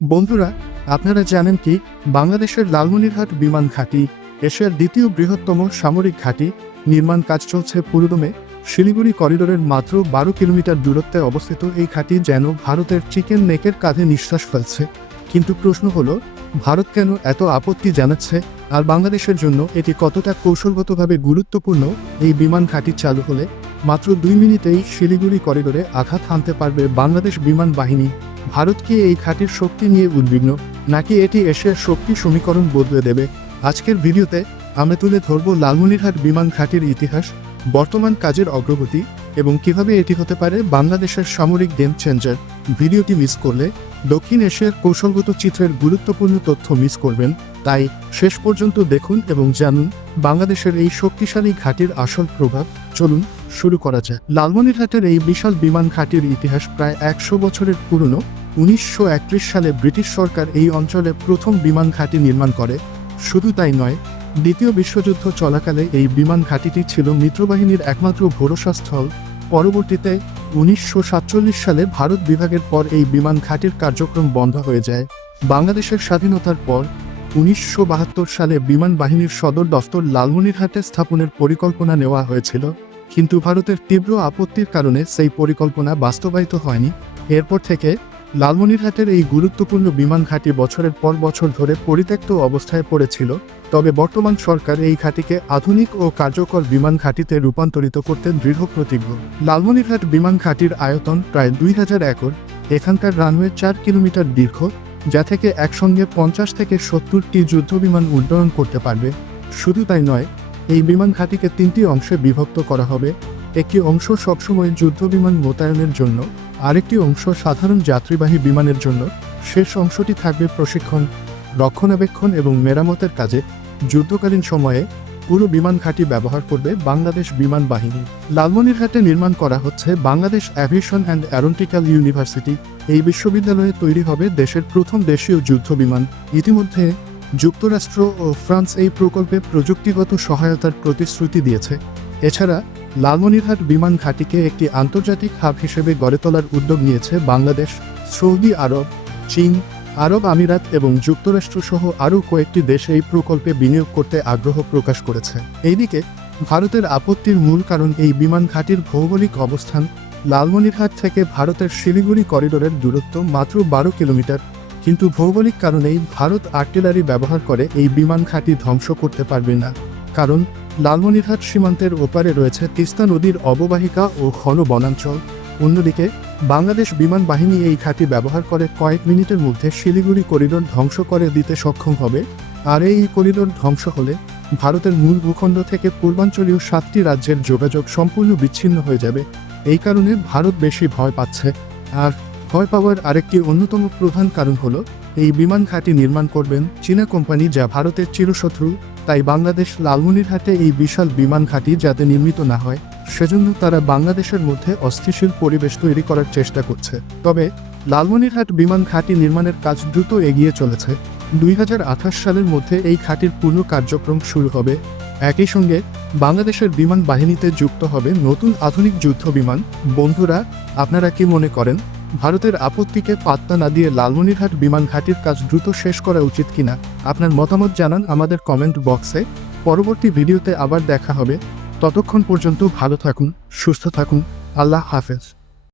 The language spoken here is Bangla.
বন্ধুরা, আপনারা জানেন কি, বাংলাদেশের লালমনিরহাট বিমান ঘাঁটি, এশিয়ার দ্বিতীয় বৃহত্তম সামরিক ঘাঁটি, নির্মাণ কাজ চলছে পুরোদমে শিলিগুড়ি করিডোরের মাত্র বারো কিলোমিটার দূরত্বে অবস্থিত এই ঘাঁটি যেন ভারতের চিকেন নেকের কাঁধে নিঃশ্বাস ফেলছে। কিন্তু প্রশ্ন হলো, ভারত কেন এত আপত্তি জানাচ্ছে আর বাংলাদেশের জন্য এটি কতটা কৌশলগতভাবে গুরুত্বপূর্ণ এই বিমান ঘাঁটি চালু হলে? মাত্র দুই মিনিটেই শিলিগুড়ি করিডোরে আঘাত হানতে পারবে বাংলাদেশ বিমান বাহিনী। ভারত কি এই ঘাঁটির শক্তি নিয়ে উদ্বিগ্ন, নাকি এটি এশিয়ার শক্তি সমীকরণ বদলে দেবে? আজকের ভিডিওতে আমরা তুলে ধরব লালমনিরহাট বিমান ঘাঁটির ইতিহাস, বর্তমান কাজের অগ্রগতি এবং কীভাবে এটি হতে পারে বাংলাদেশের সামরিক গেম চেঞ্জার। ভিডিওটি মিস করলে দক্ষিণ এশিয়ার কৌশলগত চিত্রের গুরুত্বপূর্ণ তথ্য মিস করবেন, তাই শেষ পর্যন্ত দেখুন এবং জানুন বাংলাদেশের এই শক্তিশালী ঘাঁটির আসল প্রভাব। চলুন শুরু করা যায়। লালমনিরহাটের এই বিশাল বিমান ঘাঁটির ইতিহাস প্রায় একশো বছরের পুরনো, উনিশশো একত্রিশ সালে ব্রিটিশ সরকার এই অঞ্চলে প্রথম বিমান ঘাঁটি নির্মাণ করে। শুধু তাই নয়, দ্বিতীয় বিশ্বযুদ্ধ চলাকালে এই বিমান ঘাঁটিটি ছিল মিত্রবাহিনীর একমাত্র ভরসাস্থল। পরবর্তীতে উনিশশো সাতচল্লিশ সালে ভারত বিভাগের পর এই বিমান ঘাঁটির কার্যক্রম বন্ধ হয়ে যায়। বাংলাদেশের স্বাধীনতার পর উনিশশো বাহাত্তর সালে বিমান বাহিনীর সদর দফতর লালমনিরহাটে স্থাপনের পরিকল্পনা নেওয়া হয়েছিল। কিন্তু ভারতের তীব্র আপত্তির কারণে সেই পরিকল্পনা বাস্তবায়িত হয়নি। এরপর থেকে লালমনিরহাটের এই গুরুত্বপূর্ণ বিমান ঘাঁটি বছরের পর বছর ধরে পরিত্যক্ত অবস্থায় পড়েছিল, তবে বর্তমান সরকার এই ঘাঁটিকে আধুনিক ও কার্যকর বিমান ঘাঁটিতে রূপান্তরিত করতে দৃঢ় প্রতিজ্ঞ। লালমনিরহাট বিমান ঘাঁটির আয়তন প্রায় দুই হাজার একর, এখানকার রানওয়ে চার কিলোমিটার দীর্ঘ, যা থেকে একসঙ্গে পঞ্চাশ থেকে সত্তরটি যুদ্ধবিমান উড্ডয়ন করতে পারবে। শুধু তাই নয় এই বিমান ঘাঁটিকে তিনটি অংশে বিভক্ত করা হবে। একটি অংশ সবসময় যুদ্ধ বিমান মোতায়েনের জন্য, আরেকটি অংশ সাধারণ যাত্রীবাহী বিমানের জন্য। শেষ অংশটি থাকবে প্রশিক্ষণ, রক্ষণাবেক্ষণ এবং মেরামতের কাজে। যুদ্ধকালীন সময়ে পুরো বিমান ঘাঁটি ব্যবহার করবে বাংলাদেশ বিমান বাহিনী। লালমনিরহাটে নির্মাণ করা হচ্ছে Bangladesh aviation and aeronautical university. এই বিশ্ববিদ্যালয়ে তৈরি হবে দেশের প্রথম দেশীয় যুদ্ধ বিমান ইতিমধ্যে যুক্তরাষ্ট্র ও ফ্রান্স এই প্রকল্পে প্রযুক্তিগত সহায়তার প্রতিশ্রুতি দিয়েছে। এছাড়া, লালমনিরহাট বিমান ঘাঁটিকে একটি আন্তর্জাতিক হাব হিসেবে গড়ে তোলার উদ্যোগ নিয়েছে বাংলাদেশ, সৌদি আরব, চীন, আরব আমিরাত এবং যুক্তরাষ্ট্র সহ আরও কয়েকটি দেশ এই প্রকল্পে বিনিয়োগ করতে আগ্রহ প্রকাশ করেছে। এইদিকে, ভারতের আপত্তির মূল কারণ এই বিমান ঘাঁটির ভৌগোলিক অবস্থান। লালমনিরহাট থেকে ভারতের শিলিগুড়ি করিডোরের দূরত্ব মাত্র বারো কিলোমিটার। কিন্তু ভৌগোলিক কারণেই ভারত আর্টিলারি ব্যবহার করে এই বিমান ঘাঁটি ধ্বংস করতে পারবে না। কারণ, লালমনিরহাট সীমান্তের ওপারে রয়েছে তিস্তা নদীর অববাহিকা ও ঘন বনাঞ্চল। অন্যদিকে, বাংলাদেশ বিমান বাহিনী এই ঘাঁটি ব্যবহার করে কয়েক মিনিটের মধ্যে শিলিগুড়ি করিডোর ধ্বংস করে দিতে সক্ষম হবে। আর এই করিডোর ধ্বংস হলে ভারতের মূল ভূখণ্ড থেকে পূর্বাঞ্চলীয় সাতটি রাজ্যের যোগাযোগ সম্পূর্ণ বিচ্ছিন্ন হয়ে যাবে। এই কারণে ভারত বেশি ভয় পাচ্ছে। আর ভয় পাওয়ার আরেকটি অন্যতম প্রধান কারণ হল, এই বিমান ঘাঁটি নির্মাণ করবেন চীনা কোম্পানি যা ভারতের চিরশত্রু, তাই বাংলাদেশ লালমনিরহাটে এই বিশাল বিমান ঘাঁটি যাতে নির্মিত না হয়, সেজন্য তারা বাংলাদেশের মধ্যে অস্থিতিশীল পরিবেশ তৈরি করার চেষ্টা করছে। তবে, লালমনিরহাট বিমান ঘাঁটি নির্মাণের কাজ দ্রুত এগিয়ে চলেছে। দুই হাজার আঠাশ সালের মধ্যে এই ঘাঁটির পূর্ণ কার্যক্রম শুরু হবে। একই সঙ্গে, বাংলাদেশের বিমান বাহিনীতে যুক্ত হবে নতুন আধুনিক যুদ্ধ বিমান বন্ধুরা, আপনারা কি মনে করেন? ভারতের আপত্তিকে পাত্তা না দিয়ে লালমনিরহাট বিমান ঘাটির কাজ দ্রুত শেষ করা উচিত কিনা, আপনার মতামত জানান আমাদের কমেন্ট বক্সে। পরবর্তী ভিডিওতে আবার দেখা হবে। ততক্ষণ পর্যন্ত ভালো থাকুন, সুস্থ থাকুন। আল্লাহ হাফেজ।